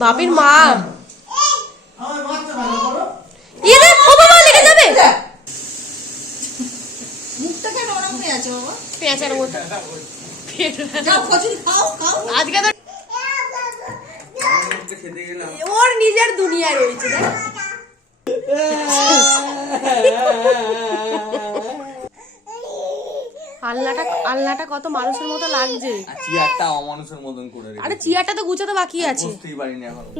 বাপির মা। আমার বাচ্চা ভালো করো ইয়ে রে, ও বাবা লেগে যাবে। মুখটা কেন ওরকম হয়ে আছে বাবা পেঁচার মতো খাও খাও। আজকে তো ওর নিজের দুনিয়া রয়েছে দেখ। আলনাটা আলনাটা কত মানুষের মতো লাগছে। আর চেয়ারটা অমানুষের মতন করে রেখেছে। আরে চেয়ারটা তো গুছাতে বাকি আছে। বুঝতেই পারিনি এখনও।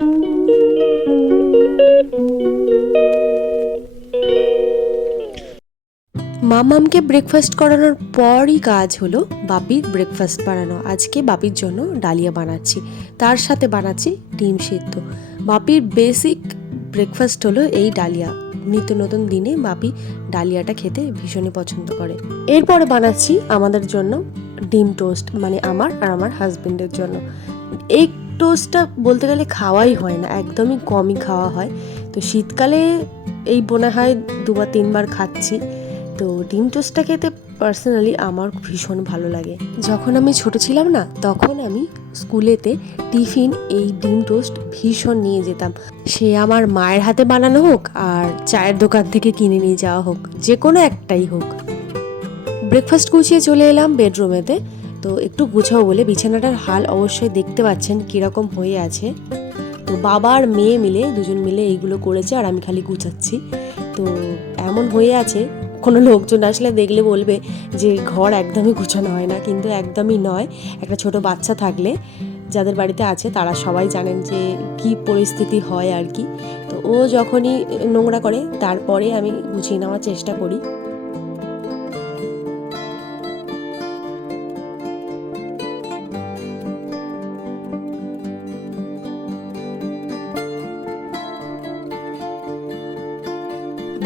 মামামকে ব্রেকফাস্ট করানোর পরই কাজ হলো বাপির ব্রেকফাস্ট বানানো। আজকে বাপির জন্য ডালিয়া বানাচ্ছি। তার সাথে বানাচ্ছি ডিম সিদ্ধ। বাপির বেসিক ব্রেকফাস্ট হলো এই ডালিয়া। নিত্য নতুন দিনে বাপি ডালিয়াটা খেতে ভীষণই পছন্দ করে। এরপরে বানাচ্ছি আমাদের জন্য ডিম টোস্ট মানে আমার আর আমার হাজবেন্ডের জন্য। এই টোস্টটা বলতে গেলে খাওয়াই হয় না, একদমই কমই খাওয়া হয়। তো শীতকালে এই বোনা হয় দুবার তিনবার খাচ্ছি। তো ডিম টোস্টটা খেতে পার্সোনালি আমার ভীষণ ভালো লাগে। যখন আমি ছোট ছিলাম না, তখন আমি স্কুলেতে টিফিন এই ডিম টোস্ট ভীষণ নিয়ে যেতাম। সে আমার মায়ের হাতে বানানো হোক আর চায়ের দোকান থেকে কিনে নিয়ে যাওয়া হোক, যে কোনো একটাই হোক। ব্রেকফাস্ট গুছিয়ে চলে এলাম বেডরুমেতে তো একটু গুছাও বলে বিছানাটার হাল অবশ্যই দেখতে পাচ্ছেন কীরকম হয়ে আছে। তো বাবা আর মেয়ে মিলে, দুজন মিলে এইগুলো করেছে আর আমি খালি গুছাচ্ছি। তো এমন হয়ে আছে কোনো লোকজন আসলে দেখলে বলবে যে ঘর একদমই গুছানো হয় না, কিন্তু একদমই নয়। একটা ছোট বাচ্চা থাকলে যাদের বাড়িতে আছে তারা সবাই জানেন যে কি পরিস্থিতি হয় আর কি। তো ও যখনই নোংরা করে তারপরে আমি গুছিয়ে নেওয়ার চেষ্টা করি।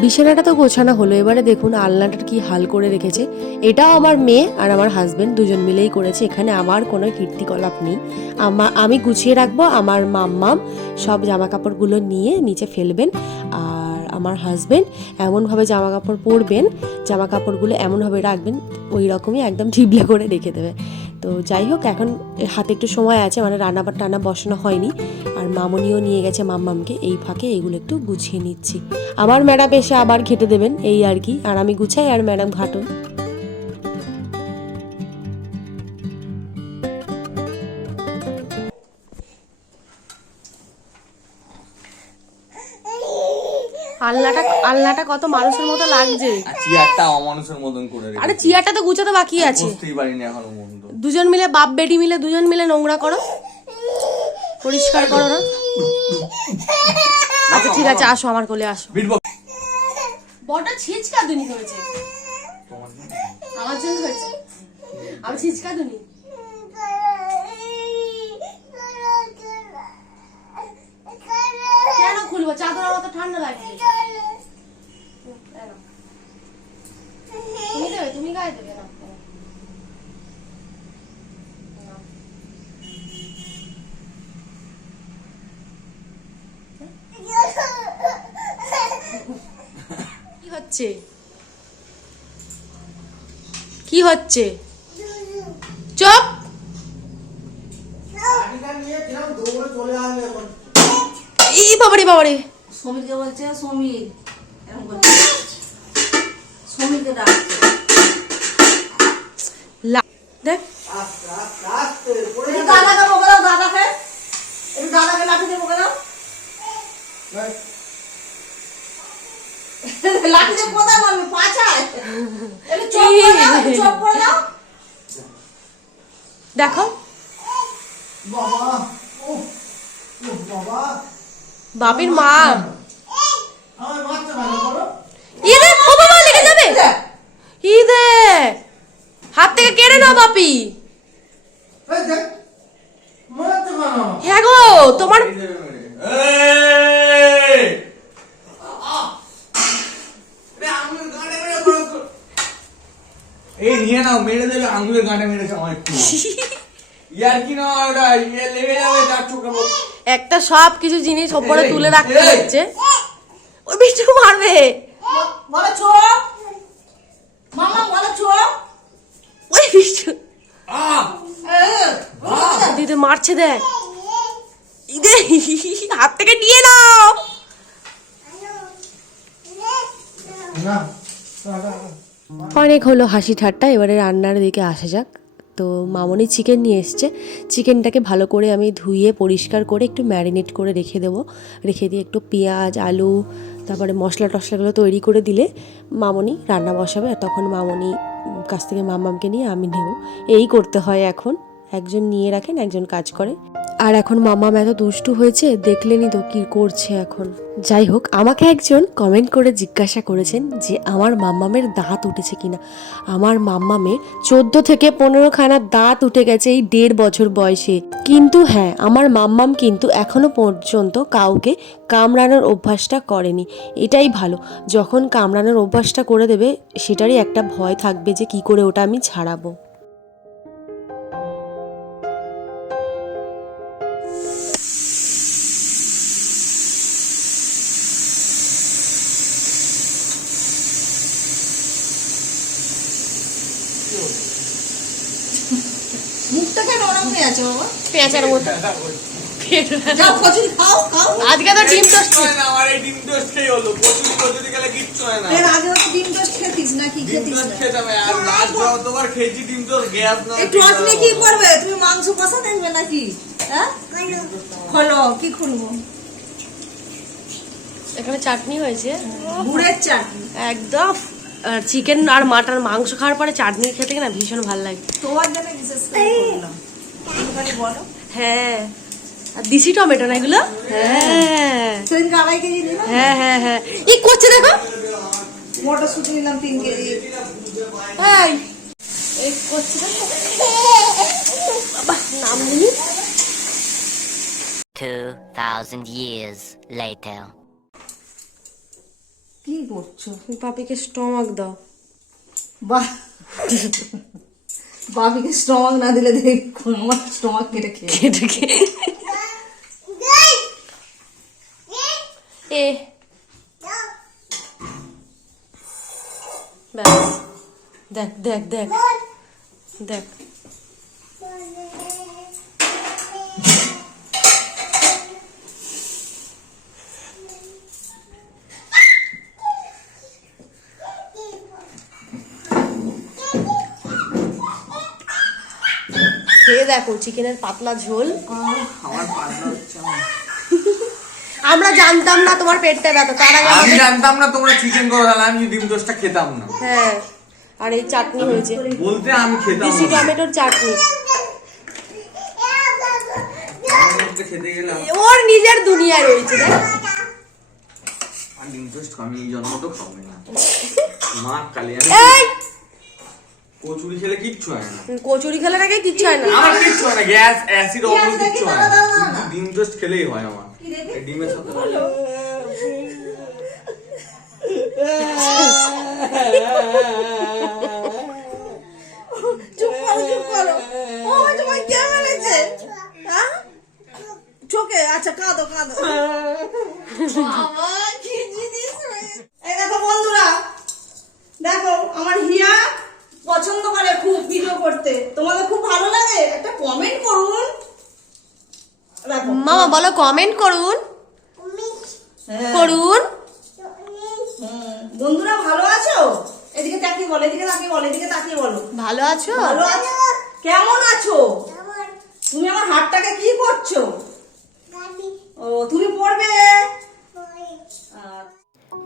বিছানাটা তো গোছানো হলো, এবারে দেখুন আলনাটার কি হাল করে রেখেছে। এটাও আমার মেয়ে আর আমার হাজবেন্ড দুজন মিলেই করেছে, এখানে আমার কোনো কীর্তিকলাপ নেই। আমা আমি গুছিয়ে রাখব, আমার মাম্মাম সব জামা কাপড়গুলো নিয়ে নিচে ফেলবেন আর আমার হাজবেন্ড এমনভাবে জামা কাপড় পরবেন জামা কাপড়গুলো এমনভাবে রাখবেন, ওই রকমই একদম ঠিবলা করে রেখে দেবে। তো যাই হোক, এখন হাতে একটু সময় আছে মানে রান্না টানা বসানো হয়নি। আর মামনিও নিয়ে গেছে মাম্মামকে এই ফাঁকে এইগুলো একটু গুছিয়ে নিচ্ছি। আবার ম্যাডাম এসে আবার ঘেটে দেবেন এই আর কি। আর আমি গুছাই আর ম্যাডাম ঘাটুন। আলনাটা আলনাটা কত মানুষের মতো লাগছে। আর চেয়ারটা অমানুষের মতন করে। আরে চেয়ারটা তো গুছাতে বাকি আছে। বুঝতেই পারিনি এখনও দুজন মিলে বাপ বেটি মিলে দুজন মিলে নোংরা করো। পরিষ্কার করো না। আচ্ছা ঠিক আছে আসো আমার কোলে আসো। বিটবক্স বড়টা ছিচকা দুনি হয়েছে। আমার জন্য হয়েছে। আমি ছিচকা দুনি কেন খুলবো? চাদর আমার তো ঠান্ডা লাগছে হুম, এই নাও। তুমি দেবে তুমি গায়ে দেবে না কি হচ্ছে? কি হচ্ছে? চুপ! এই বাবারে বাবারে। সমীরকে বলছে সমীর। সমীরকে ডাকছে। লা- দেখ। দাদাকে দাদাকে দাদাকে লাঠি দিয়ে বকে দাও কোথায় মারবে পাছায়। চোখ করে দাও চোখ করে দাও দেখো। বাবা বাপির মা। আমার বাচ্চা ভালো করো ইয়ে ও বাবা লেগে যাবে? হাত থেকে কেড়ে নাও বাপি। হ্যাঁ গো তোমার এই নিয়ে নাও মেরে দেবে আঙুলের গাঁটে মেরেছে আমার একটু। ইয়ার কি না ওটা? ইয়ে লেগে যাবে তার চোখে একটা সব কিছু জিনিস ওপরে তুলে রাখতে হচ্ছে। ওই বিষ্ণু মারবে। বলো মামা বলো ওই আহ! দিদি মারছে দেখ। ইদে হাত থেকে নিয়ে নাও। না। অনেক হলো হাসি ঠাট্টা, এবারে রান্নার দিকে আসা যাক। তো মামনি চিকেন নিয়ে এসছে। চিকেনটাকে ভালো করে আমি ধুয়ে পরিষ্কার করে একটু ম্যারিনেট করে রেখে দেবো। রেখে দিয়ে একটু পেঁয়াজ, আলু, তারপরে মশলা টশলাগুলো তৈরি করে দিলে মামনি রান্না বসাবে। আর তখন মামনি কাছ থেকে মামামকে নিয়ে আমি নেব। এই করতে হয় এখন। একজন নিয়ে রাখেন, একজন কাজ করে। আর এখন মামাম এত দুষ্টু হয়েছে, দেখলেনই তো কি করছে এখন। যাই হোক, আমাকে একজন কমেন্ট করে জিজ্ঞাসা করেছেন যে, আমার মাম্মামের দাঁত উঠেছে কিনা? আমার মাম্মামের চোদ্দ থেকে পনেরো খানা দাঁত উঠে গেছে এই দেড় বছর বয়সে। কিন্তু হ্যাঁ আমার মাম্মাম কিন্তু এখনও পর্যন্ত কাউকে কামড়ানোর অভ্যাসটা করেনি। এটাই ভালো। যখন কামড়ানোর অভ্যাসটা করে দেবে, সেটারই একটা ভয় থাকবে যে, কি করে ওটা আমি ছাড়াবো। মুখটা কেন ওরকম হয়ে আছে বাবা? পেঁচার মতো যাও কচুরি খাও খাও। আজকে তো ডিম টোস্ট হয় না, আমার এই ডিম টোস্ট খেয়ে হলো। কচুরি কচুরি খেলে কিচ্ছু হয় না। এর আগে তো ডিম টোস্ট খেতিস নাকি? ডিম খেতিস না? খেতাম আর লাস্ট যতবার খেয়েছি ডিম টোস্ট গ্যাস না এই টোস্ট নিয়ে কি করবে? তুমি মাংস কষা দেখবে নাকি? হ্যাঁ? হলো কি খুলবো? এখানে চাটনি হয়েছে। গুড়ের চাটনি। একদম। চিকেন আর মাটন মাংস খাওয়ার পরে চাটনি খেতে না ভীষণ ভালো লাগে। তোমার জন্য বিশেষ করে করলাম। বলো। হ্যাঁ। আর দিশি টমেটো না এগুলো? হ্যাঁ। সেদিনকে আড়াই কেজি নিলাম। হ্যাঁ হ্যাঁ হ্যাঁ। এই করছে দেখো। মটরশুঁটি নিলাম তিন কেজি। এই। এই করছে দেখো। বাবা নাম নিনি 2,000 years later. কি করছ পাপিকে স্টমাক দাও। বাহ। বাবিকে স্টমাক না দিলে দেখ আমার স্টমাক কেটে খেয়ে এটাকে এ। ব্যাস। দেখ দেখ দেখ। দেখ। খেয়ে দেখো চিকেনের পাতলা ঝোল। আমার জানতাম না তোমার পেটটা ব্যথা তার আগে আমি জানতাম না তোমরা চিকেন করো আমি ডিম টোস্টটা খেতাম না। হ্যাঁ আর এই চাটনি হয়েছে। বলতে আমি খেতাম দেশি না টমেটোর চাটনি। আমি ওর নিজের দুনিয়ায় রয়েছে দেখ। আর ডিম টোস্ট আমি জন্ম তো খাব না। মা কালি আমি এই! কচুরি খেলে কিচ্ছু হয় না। কচুরি খেলে নাকি কিচ্ছু হয় না? আমার কিচ্ছু হয় না গ্যাস অ্যাসিড অন্য কিচ্ছু হয় না। ডিম টোস্ট খেলেই হয় আমার। ডিমের সাথে। চুপ করো চুপ করো। ও তোমায় কে মেরেছে? হ্যাঁ? চোখে আচ্ছা কাঁদো কাঁদো। বাবা কি জিনিস রে। এই দেখো বন্ধুরা দেখো আমার হিয়া পছন্দ করে খুব ভিডিও করতে? তোমাদের খুব ভালো লাগে? একটা কমেন্ট করুন। মামা বলো কমেন্ট করুন। হ্যাঁ। করুন। বন্ধুরা ভালো আছো? এদিকে তাকিয়ে বলো এদিকে তাকিয়ে বলো এদিকে তাকিয়ে বলো। ভালো আছো? ভালো আছো? কেমন আছো? তুমি আমার হাতটাকে কি করছ? ও তুমি পড়বে।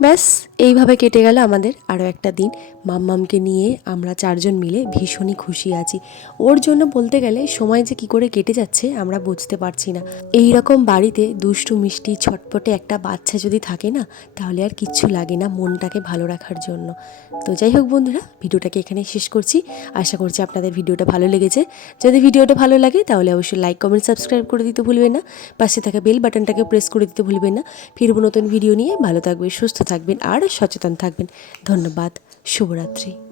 ব্যাস, এইভাবে কেটে গেল আমাদের আরও একটা দিন। মাম্মামকে নিয়ে আমরা চারজন মিলে ভীষণই খুশি আছি। ওর জন্য বলতে গেলে সময় যে কি করে কেটে যাচ্ছে আমরা বুঝতে পারছি না। এই রকম বাড়িতে দুষ্টু, মিষ্টি, ছটপটে একটা বাচ্চা যদি থাকে না, তাহলে আর কিচ্ছু লাগে না মনটাকে ভালো রাখার জন্য। তো যাই হোক বন্ধুরা, ভিডিওটাকে এখানে শেষ করছি। আশা করছি আপনাদের ভিডিওটা ভালো লেগেছে। যদি ভিডিওটা ভালো লাগে, তাহলে অবশ্যই লাইক কমেন্ট সাবস্ক্রাইব করে দিতে ভুলবেন না। পাশে থাকা বেল বাটনটাকে প্রেস করে দিতে ভুলবেন না। ফিরবো নতুন ভিডিও নিয়ে। ভালো থাকবে সুস্থ থাকবেন আর সচেতন থাকবেন। ধন্যবাদ। শুভরাত্রি।